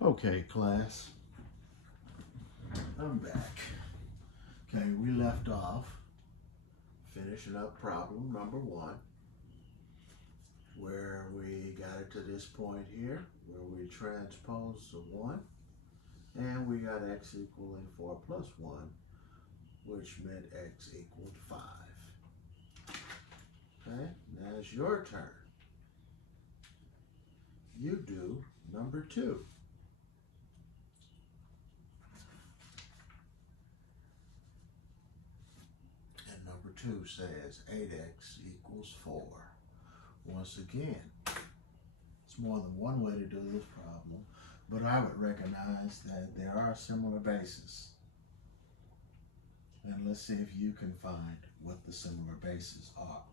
Okay, class, I'm back. Okay, we left off finishing up problem number 1, where we got it to this point here, where we transposed the 1, and we got x equaling 4 plus 1, which meant x equaled 5. Okay, now it's your turn. You do number 2. And number 2 says 8x equals 4. Once again, it's more than one way to do this problem, but I would recognize that there are similar bases. And let's see if you can find what the similar bases are.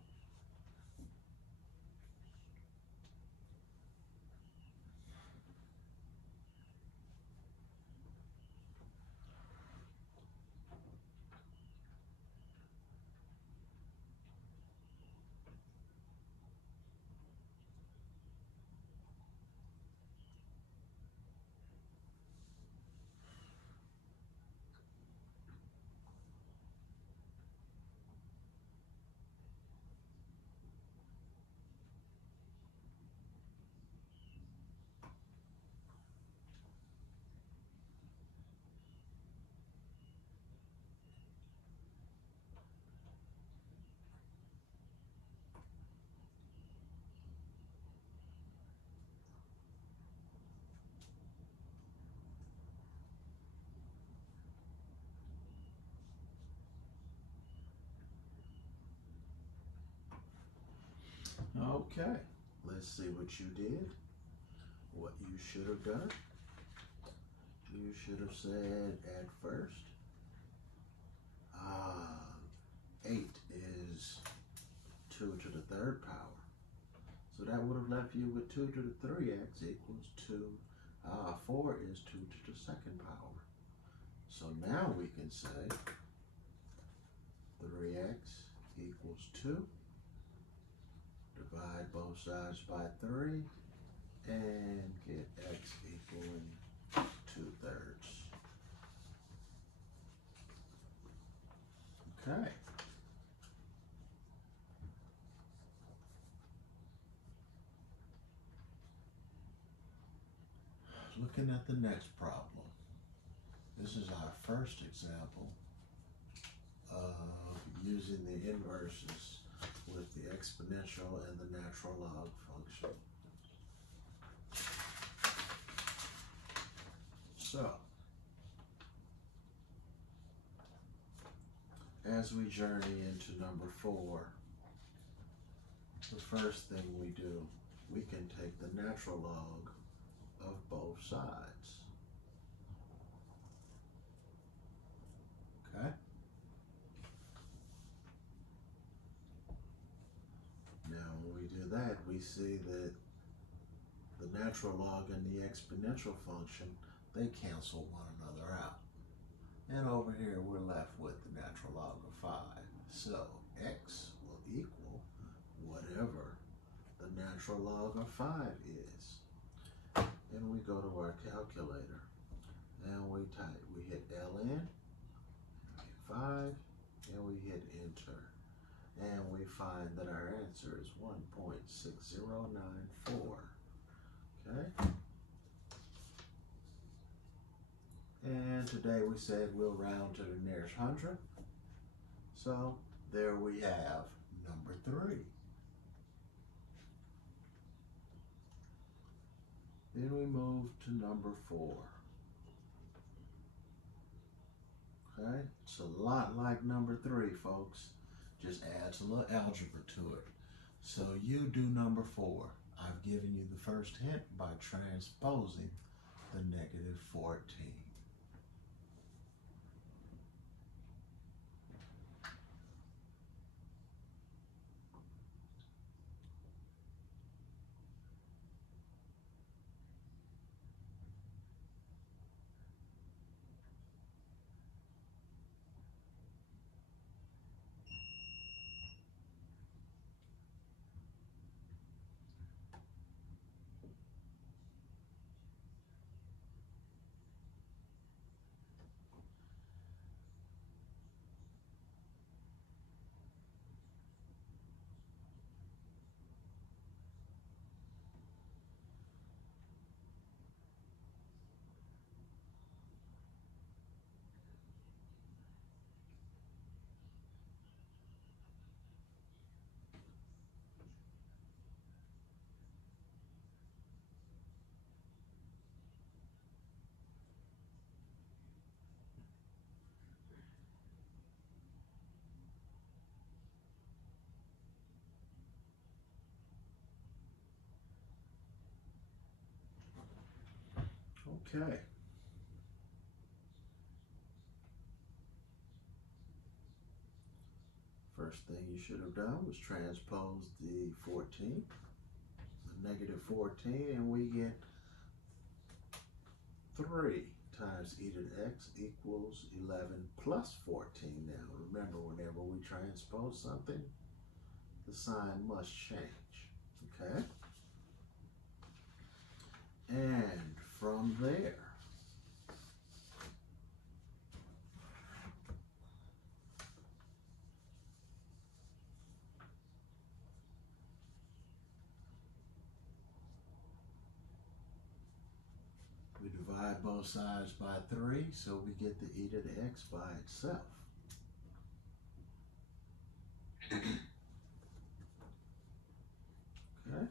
Okay, let's see what you did, what you should have done. You should have said at first, 8 is 2 to the 3rd power. So that would have left you with 2 to the 3x equals 2. 4 is 2 to the 2nd power. So now we can say 3x equals 2. Divide both sides by 3 and get x equaling 2/3. Okay. Looking at the next problem. This is our first example of using the inverses with the exponential and the natural log function. So, as we journey into number 4, the first thing we do, we can take the natural log of both sides. Okay? Now, when we do that, we see that the natural log and the exponential function, they cancel one another out. And over here, we're left with the natural log of 5. So, x will equal whatever the natural log of 5 is. And we go to our calculator, and we hit ln, 5, and we hit enter. And we find that our answer is 1.6094. Okay? And today we said we'll round to the nearest hundredth. So there we have number 3. Then we move to number 4. Okay? It's a lot like number 3, folks. Just adds a little algebra to it. So you do number 4. I've given you the first hint by transposing the negative 14. Okay. First thing you should have done was transpose the 14, the negative 14, and we get 3 times e to the x equals 11 plus 14. Now, remember, whenever we transpose something, the sign must change, okay? And from there, we divide both sides by 3, so we get the e to the x by itself. Okay?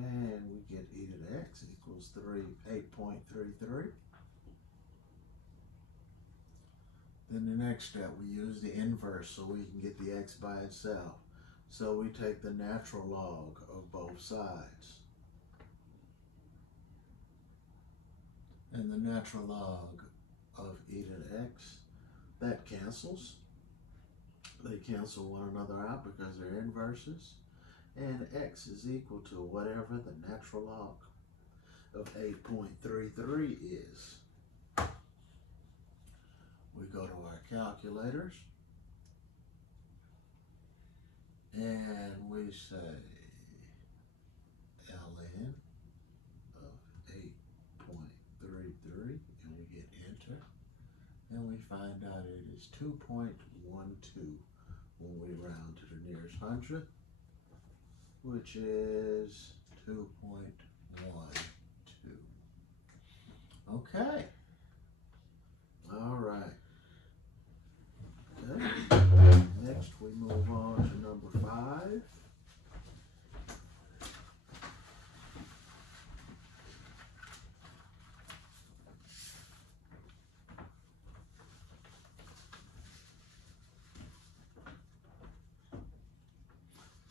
And we get e to the x equals 8.33. Then the next step, we use the inverse so we can get the x by itself. So we take the natural log of both sides. And the natural log of e to the x, that cancels. They cancel one another out because they're inverses. And x is equal to whatever the natural log of 8.33 is. We go to our calculators and we say ln of 8.33 and we get enter, and we find out it is 2.12 when we round to the nearest hundredth, which is 2.12. Okay. All right. Okay. Next, we move on to number 5.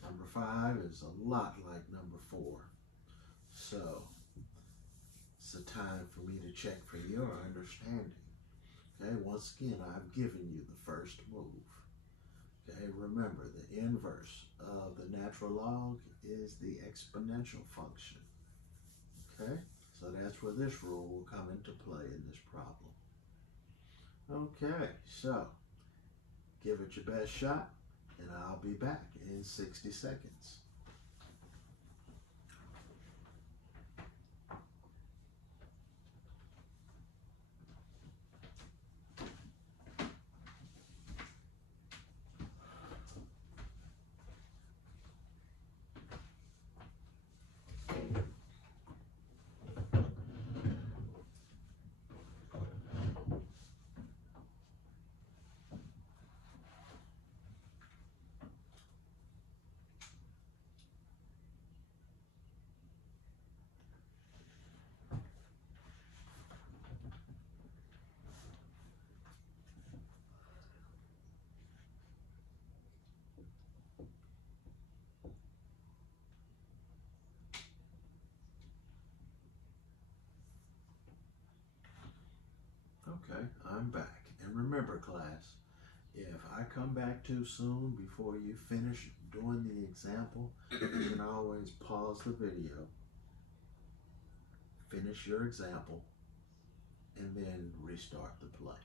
Number 5 is a lot like number 4. So, it's a time for me to check for your understanding. Okay, once again, I've given you the first move. Okay, remember the inverse of the natural log is the exponential function. Okay, so that's where this rule will come into play in this problem. Okay, so give it your best shot, and I'll be back in 60 seconds. Okay, I'm back. And remember, class, if I come back too soon before you finish doing the example, you can always pause the video, finish your example, and then restart the play.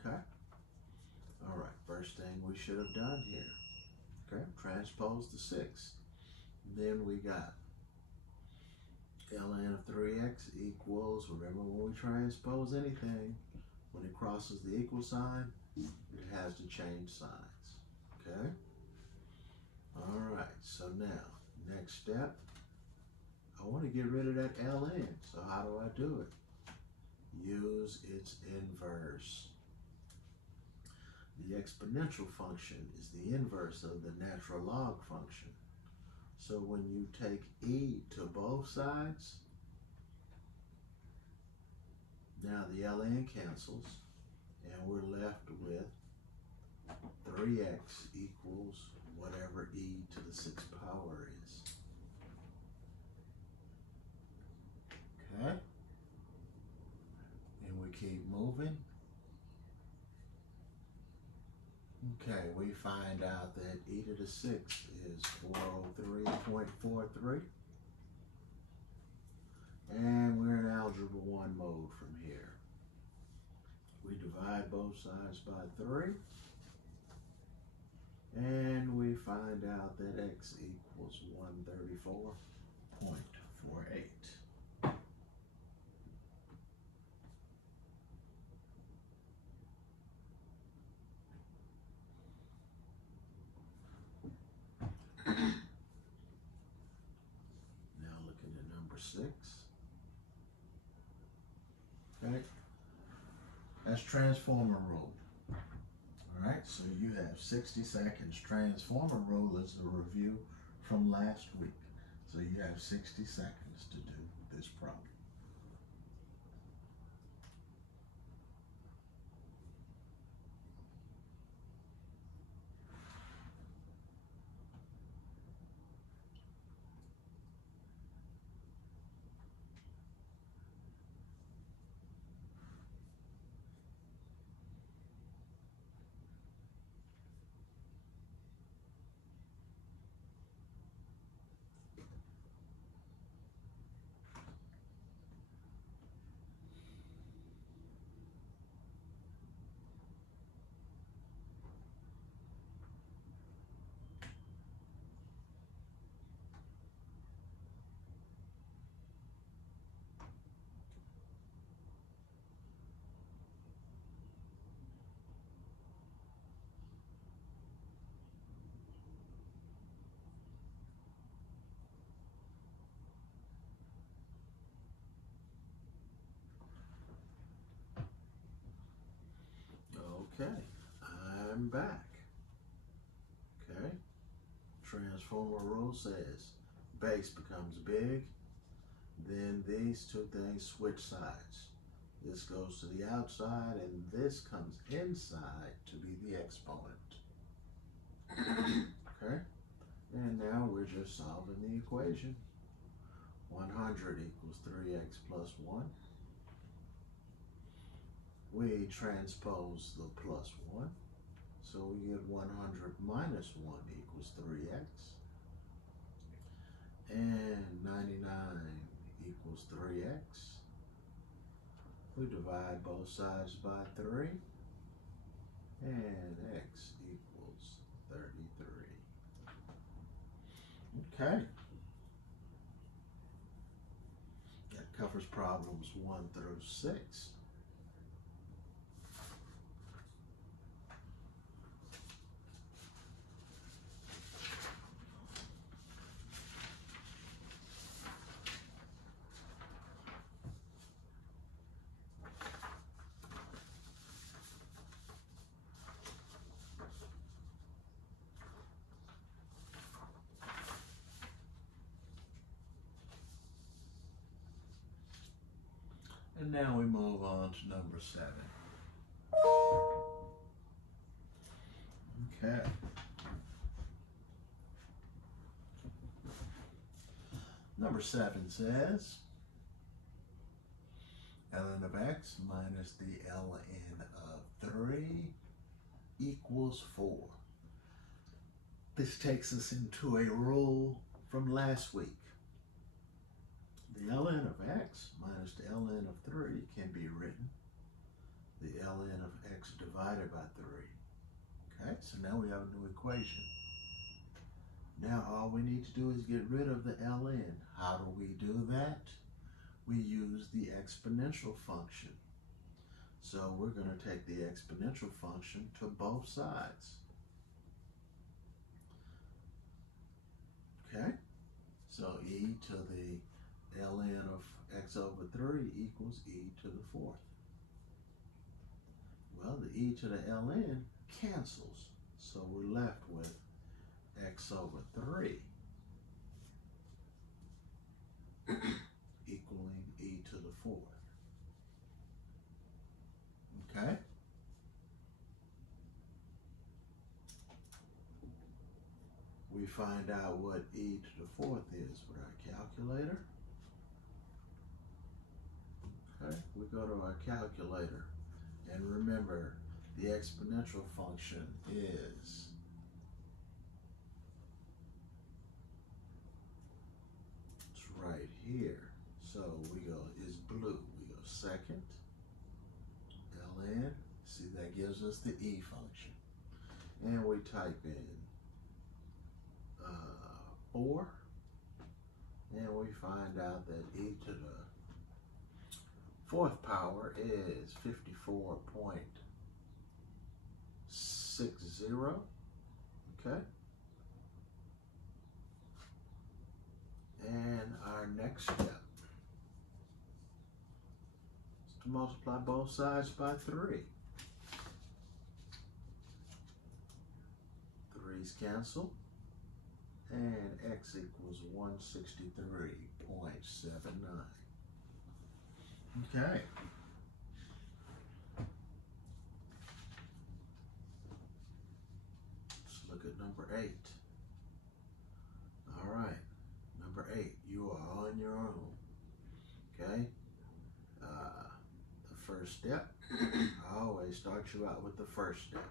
Okay? All right, first thing we should have done here. Okay, transpose the 6. Then we got ln of 3x equals, remember when we transpose anything, when it crosses the equal sign, it has to change signs, okay? All right, so now, next step, I want to get rid of that ln, so how do I do it? Use its inverse. The exponential function is the inverse of the natural log function. So when you take e to both sides, now the ln cancels, and we're left with 3x equals whatever e to the 6th power is. Okay? keep moving. Okay, we find out that e to the 6th is 403.43. And we're in Algebra 1 mode from here. We divide both sides by 3. And we find out that x equals 134.48. Now looking at number 6. Okay, that's transformer rule. All right, so you have 60 seconds. Transformer rule is a review from last week. So you have 60 seconds to do this problem. Okay, I'm back. Okay, transformer rule says base becomes big, then these two things switch sides. This goes to the outside and this comes inside to be the exponent. Okay, and now we're just solving the equation. 100 equals 3x plus 1. We transpose the plus 1, so we get 100 minus 1 equals 3x, and 99 equals 3x. We divide both sides by 3, and x equals 33. Okay. That covers problems 1 through 6. And now we move on to number 7. Okay. Number 7 says ln of x minus the ln of 3 equals 4. This takes us into a rule from last week. The ln of x minus the ln of 3 can be written the ln of x divided by 3. Okay, so now we have a new equation. Now all we need to do is get rid of the ln. How do we do that? We use the exponential function. So we're going to take the exponential function to both sides. Okay, so e to the ln of x over 3 equals e to the 4th. Well, the e to the ln cancels, so we're left with x over 3 equaling e to the 4th. Okay? We find out what e to the 4th is with our calculator. Okay, we go to our calculator, and remember the exponential function is it's right here. So we go, is blue. We go second, ln. See, that gives us the e function. And we type in 4, and we find out that e to the 4th power is 54.60. Okay. And our next step is to multiply both sides by 3. 3's cancel, and x equals 163.79. Okay. Let's look at number 8. All right, number 8, you are on your own. Okay. The first step, I always start you out with the first step.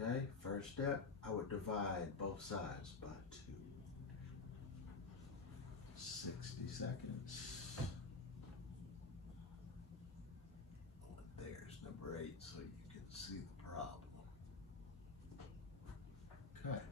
Okay, first step, I would divide both sides by 2. 60 seconds. There's number 8 so you can see the problem. Okay.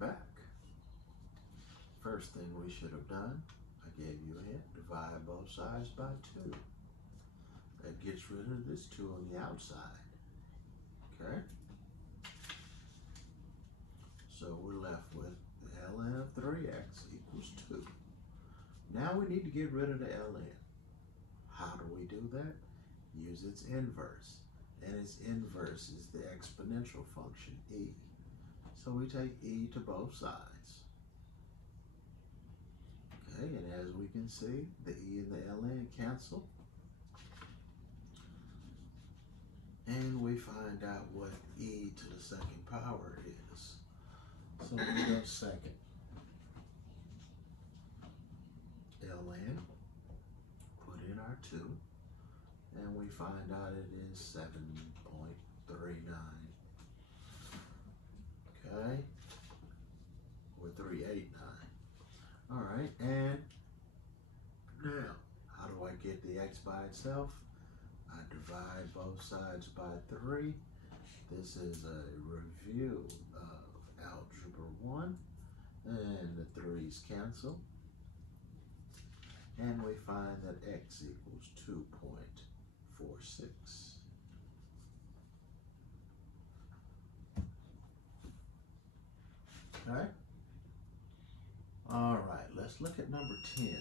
Back. First thing we should have done, I gave you a hint, divide both sides by 2. That gets rid of this 2 on the outside. Okay? So we're left with the ln of 3x equals 2. Now we need to get rid of the ln. How do we do that? Use its inverse. And its inverse is the exponential function e. So we take e to both sides. Okay, and as we can see, the e and the ln cancel. And we find out what e to the 2nd power is. So we go second. ln, put in our 2, and we find out it is 7.39. Okay, or 389. All right, and now, how do I get the x by itself? I divide both sides by 3. This is a review of Algebra 1, and the 3's cancel. And we find that x equals 2.46. Okay. All right, let's look at number 10.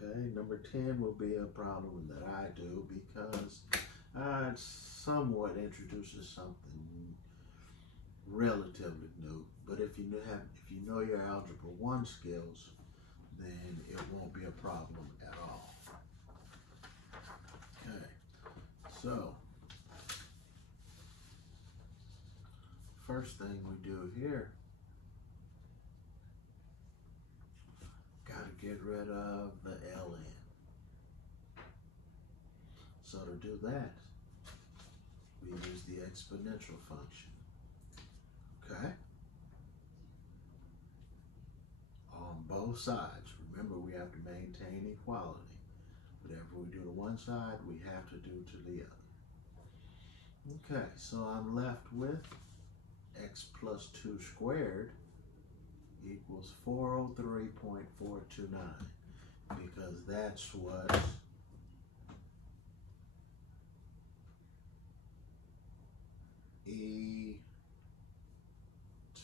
Okay, number 10 will be a problem that I do because it somewhat introduces something relatively new. But if you know your Algebra 1 skills, then it won't be a problem at all. Okay, so first thing we do here, got to get rid of the ln. So to do that, we use the exponential function. Okay? On both sides. Remember, we have to maintain equality. Whatever we do to one side, we have to do to the other. Okay, so I'm left with x plus 2 squared equals 403.429, because that's what e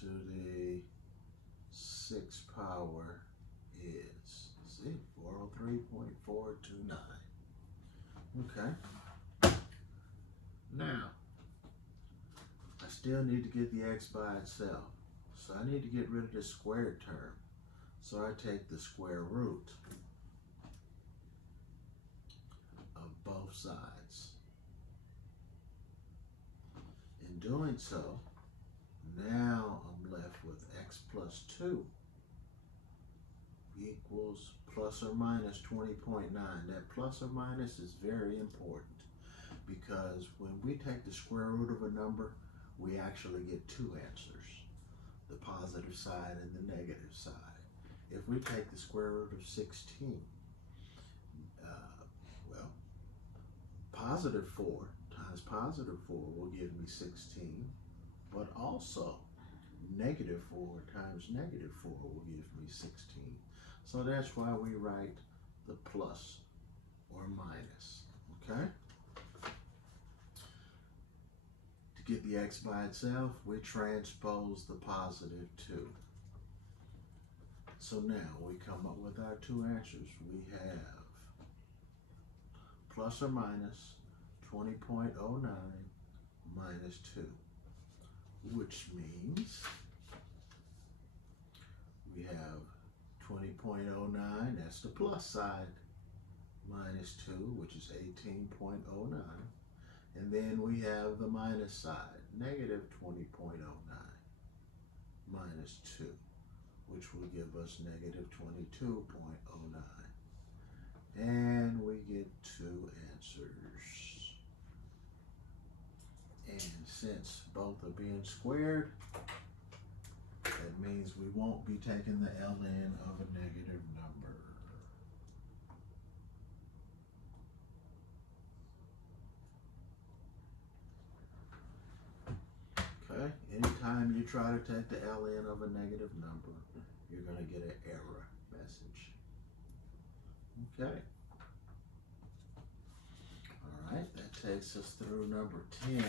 to the 6th power is. See, 403.429. Okay. Now, I still need to get the x by itself. So I need to get rid of this squared term. So I take the square root of both sides. In doing so, now I'm left with x plus 2 equals plus or minus 20.9. That plus or minus is very important, because when we take the square root of a number, we actually get two answers, the positive side and the negative side. If we take the square root of 16, well, positive 4 times positive 4 will give me 16, but also negative 4 times negative 4 will give me 16. So that's why we write the plus or minus, okay? To get the x by itself, we transpose the positive 2. So now we come up with our two answers. We have plus or minus 20.09 minus 2, which means we have 20.09, that's the plus side, minus 2, which is 18.09. And then we have the minus side, negative 20.09 minus 2, which will give us negative 22.09. And we get two answers. And since both are being squared, that means we won't be taking the ln of a negative number. Okay, anytime you try to take the ln of a negative number, you're going to get an error message. Okay. All right, that takes us through number 10.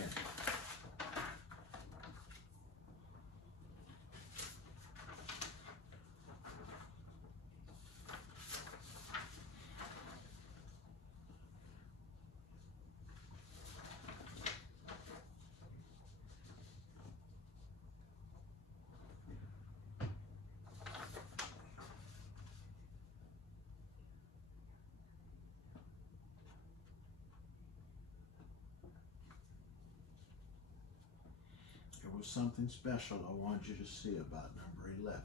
There was something special I want you to see about number 11.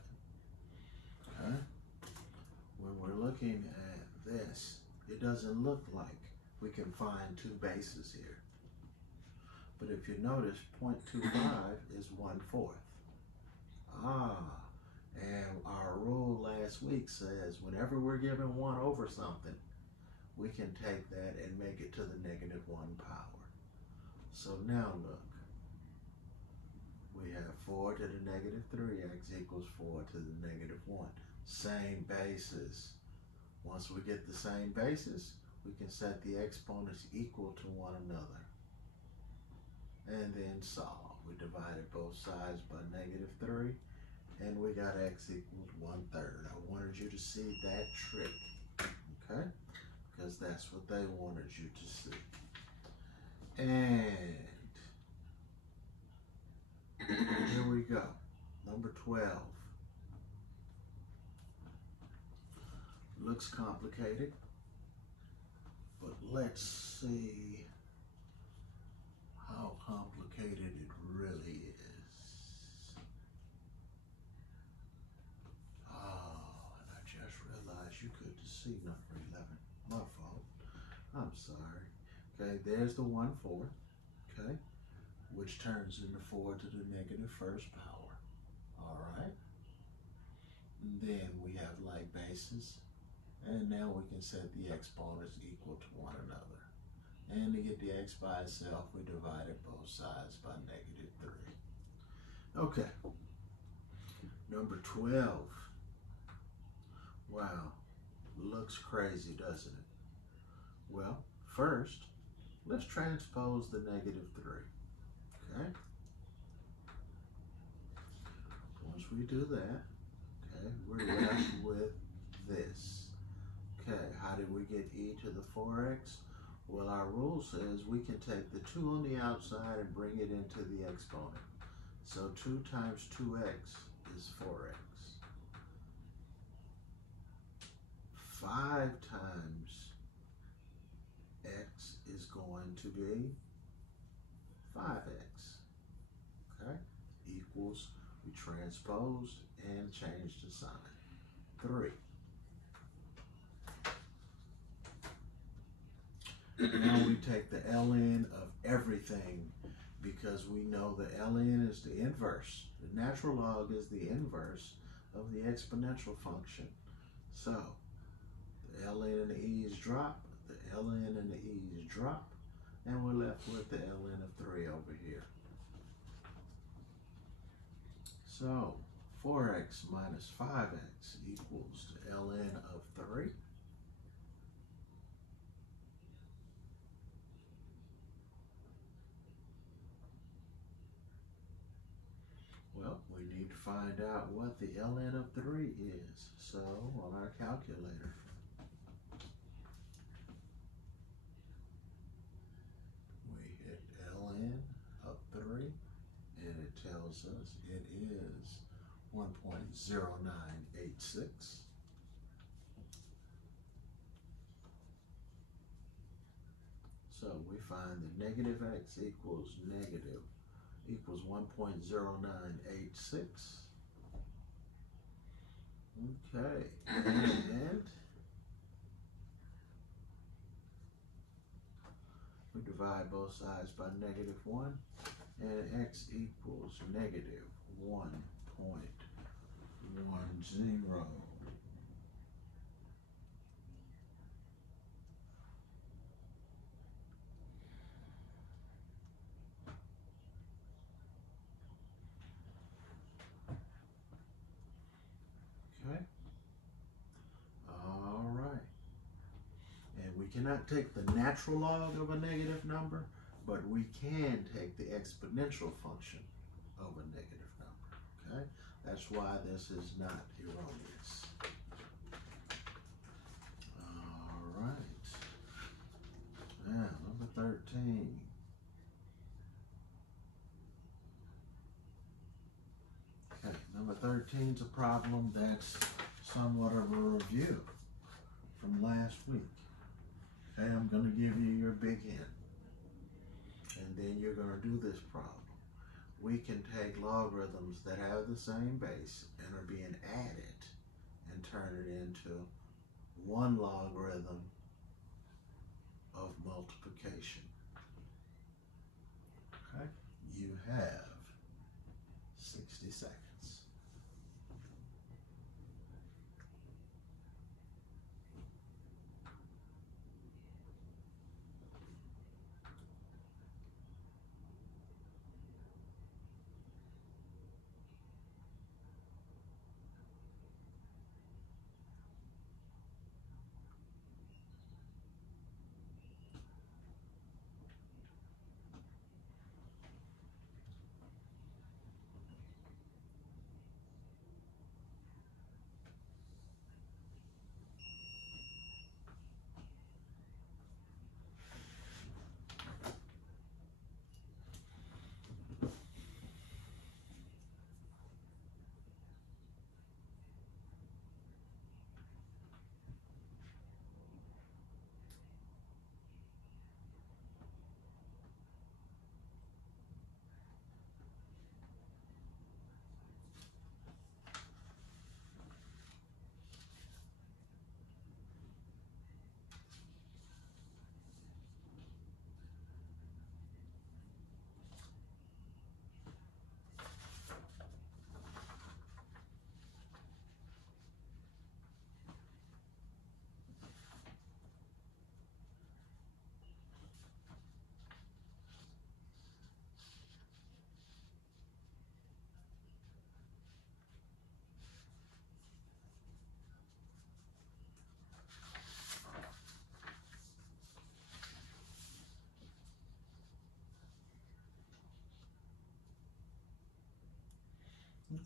Okay? When we're looking at this, it doesn't look like we can find two bases here. But if you notice, 0.25 is 1/4. And our rule last week says whenever we're given 1 over something, we can take that and make it to the negative 1 power. So now look. We have 4 to the negative 3x equals 4 to the negative 1. Same basis. Once we get the same basis, we can set the exponents equal to one another. And then solve. We divided both sides by negative 3, and we got x equals 1/3. I wanted you to see that trick, okay? Because that's what they wanted you to see. And here we go, number 12. Looks complicated, but let's see how complicated it really is. Oh, and I just realized you couldn't see number 11. My fault. I'm sorry. Okay, there's the 1/4, okay? Which turns into 4 to the negative 1st power. All right. And then we have like bases. And now we can set the exponents equal to one another. And to get the x by itself, we divided both sides by -3. Okay, number 12. Wow, looks crazy, doesn't it? Well, first, let's transpose the -3, okay? Once we do that, okay, we're left with this. Okay, how did we get e to the 4x? Well, our rule says we can take the 2 on the outside and bring it into the exponent. So 2 times 2x is 4x. 5 times x is going to be 5x. Okay, equals, we transposed and changed the sign. 3. Now we take the ln of everything because we know the ln is the inverse. The natural log is the inverse of the exponential function. So the ln and the e's drop, the ln and the e's drop, and we're left with the ln of 3 over here. So 4x minus 5x equals the ln of 3. Well, we need to find out what the ln of 3 is. So on our calculator, we hit ln of 3, and it tells us it is 1.0986. So we find the negative x equals 1.0986. Okay, and we divide both sides by -1, and x equals -1.10. Okay. All right. And we cannot take the natural log of a negative number, but we can take the exponential function of a negative number. Okay. That's why this is not erroneous. All right. Now, number 13. Okay, number 13 is a problem that's somewhat of a review from last week. Okay, I'm going to give you your big hint, and then you're going to do this problem. We can take logarithms that have the same base and are being added and turn it into one logarithm of multiplication. Okay, you have 60 seconds.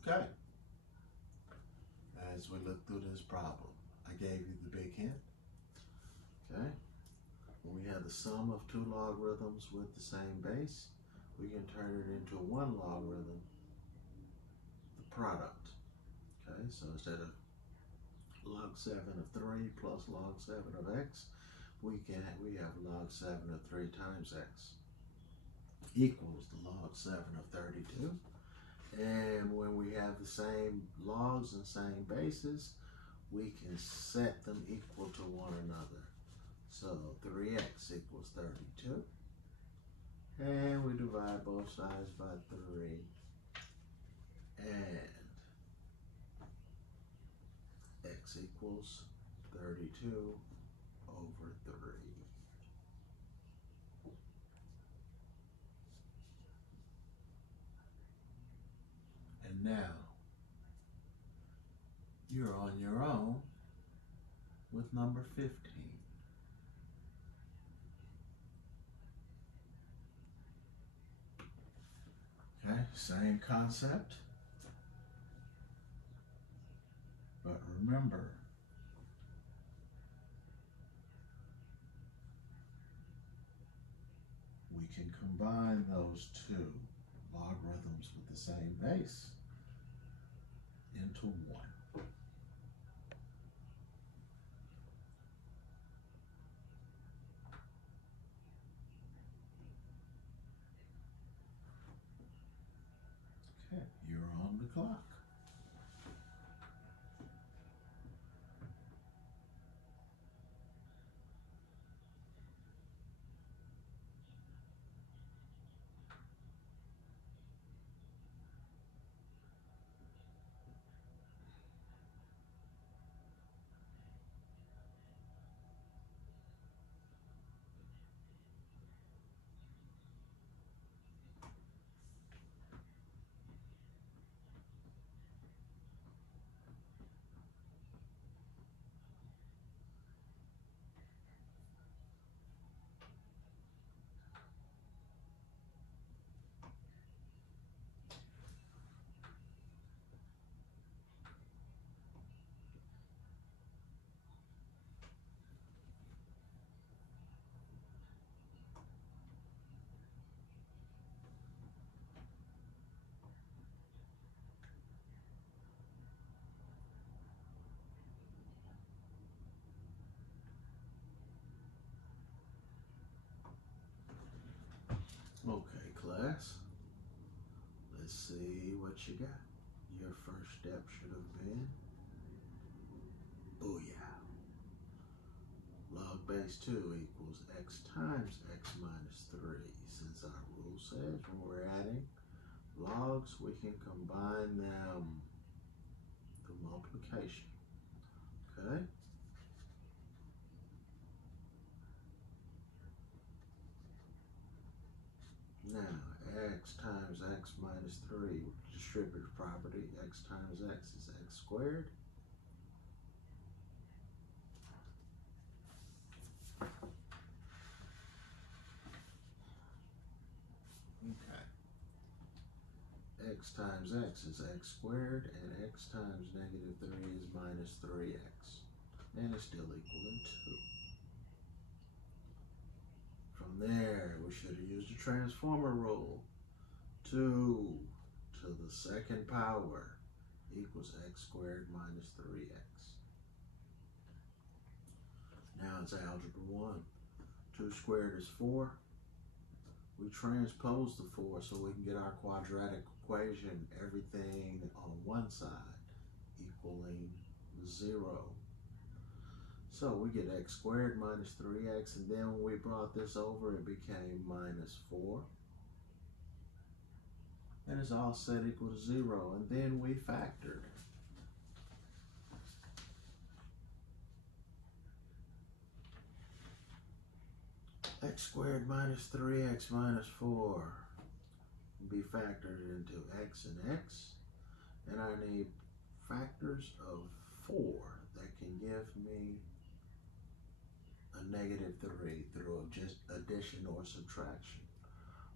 Okay. As we look through this problem, I gave you the big hint. Okay. When we have the sum of two logarithms with the same base, we can turn it into one logarithm, the product. Okay, so instead of log 7 of 3 plus log 7 of x, we have log 7 of 3 times x equals the log 7 of 32. And when we have the same logs and same bases, we can set them equal to one another. So 3x equals 32. And we divide both sides by 3. And x equals 32 over 3. And now, you're on your own with number 15. Okay, same concept. But remember, we can combine those two logarithms with the same base into one. Okay, you're on the clock. Okay, class. Let's see what you got. Your first step should have been, booyah. Log base 2 equals x times x minus 3. Since our rule says when we're adding logs, we can combine them through multiplication. Okay? Now, x times x minus 3, distributive property, x times x is x squared. Okay. X times x is x squared, and x times negative 3 is minus 3x. And it's still equal to 2. From there, we should have used the transformer rule. 2 to the second power equals x squared minus 3x. Now it's algebra 1. 2 squared is 4. We transpose the 4 so we can get our quadratic equation, everything on one side equaling 0. So we get x squared minus 3x, and then when we brought this over, it became minus 4. And it's all set equal to 0, and then we factored. X squared minus 3x minus 4 will be factored into x and x, and I need factors of 4 that can give me a negative 3 through just addition or subtraction.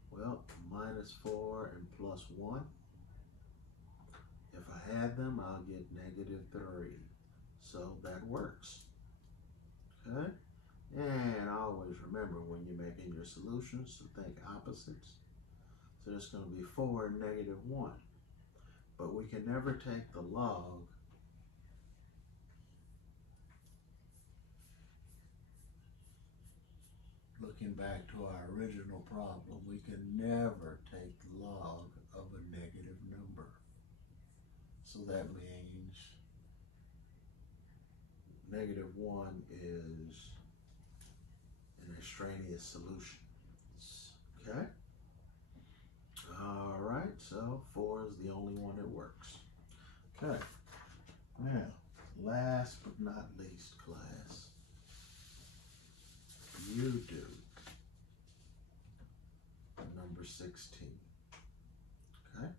Well, minus 4 and plus 1 If I add them, I'll get -3. So that works. Okay? And always remember when you're making your solutions to think opposites. So it's going to be 4 and -1. But we can never take the log looking back to our original problem, we can never take the log of a negative number. So that means -1 is an extraneous solution. Okay? All right, so 4 is the only one that works. Okay, now, last but not least, class, you do number 16, okay?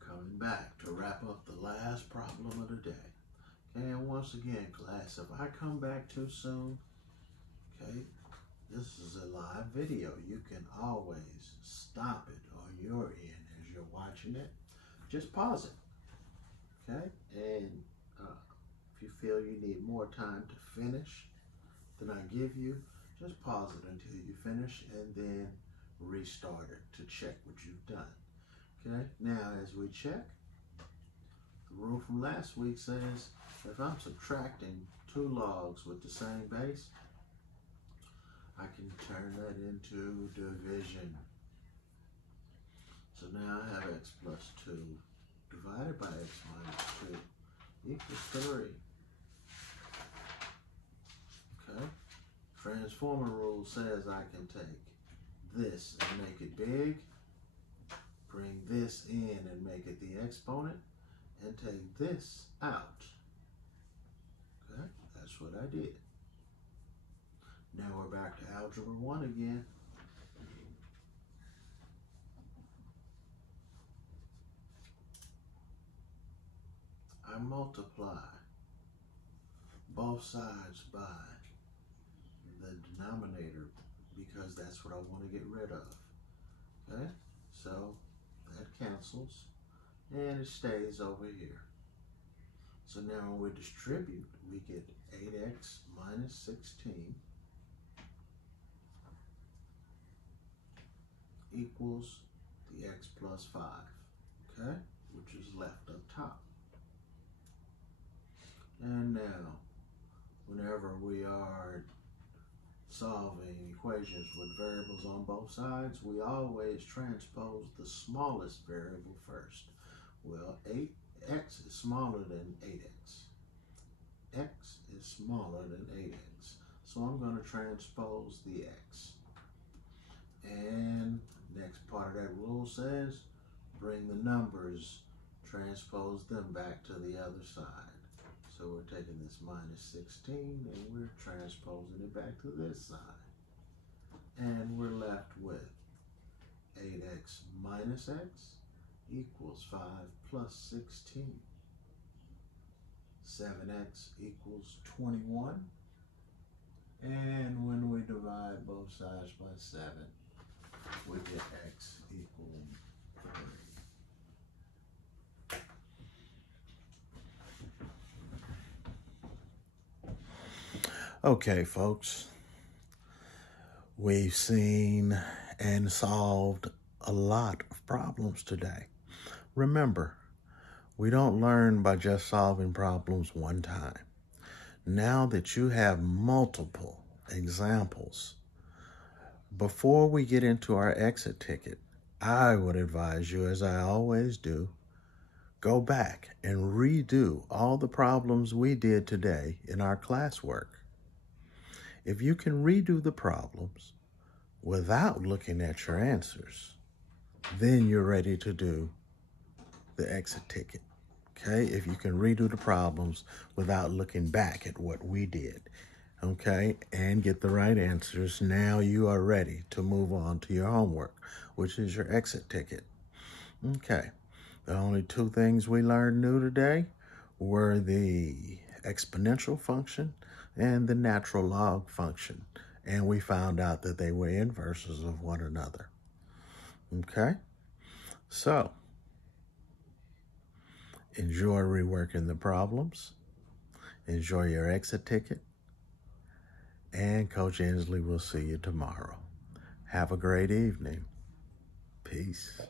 Coming back to wrap up the last problem of the day. Okay, and once again, class, if I come back too soon, okay, this is a live video. You can always stop it on your end as you're watching it. Just pause it, okay? And if you feel you need more time to finish than I give you, just pause it until you finish and then restart it to check what you've done. Okay, now as we check, the rule from last week says if I'm subtracting 2 logs with the same base, I can turn that into division. So now I have x plus 2 divided by x minus 2 equals 3. Okay, transformer rule says I can take this and make it big, bring this in and make it the exponent, and take this out. Okay, that's what I did. Now we're back to algebra 1 again. I multiply both sides by the denominator because that's what I want to get rid of. Okay, so that cancels and it stays over here. So now when we distribute, we get 8x minus 16 equals the x plus 5, okay, which is left up top. And now, whenever we are solving equations with variables on both sides, we always transpose the smallest variable first. Well, 8x is smaller than 8x. X is smaller than 8x. So I'm going to transpose the x. And next part of that rule says, bring the numbers, transpose them back to the other side. So we're taking this minus 16 and we're transposing it back to this side. And we're left with 8x minus x equals 5 plus 16. 7x equals 21. And when we divide both sides by 7, we get x equal 3. Okay, folks, we've seen and solved a lot of problems today. Remember, We don't learn by just solving problems one time. Now that you have multiple examples, before we get into our exit ticket, I would advise you, as I always do, go back and redo all the problems we did today in our classwork. If you can redo the problems without looking at your answers, then you're ready to do the exit ticket. Okay, if you can redo the problems without looking back at what we did, okay, and get the right answers, now you are ready to move on to your homework, which is your exit ticket. Okay, the only two things we learned new today were the exponential function and the natural log function, and we found out that they were inverses of one another. Okay, so enjoy reworking the problems, enjoy your exit ticket, and Coach Inslee will see you tomorrow. Have a great evening. Peace.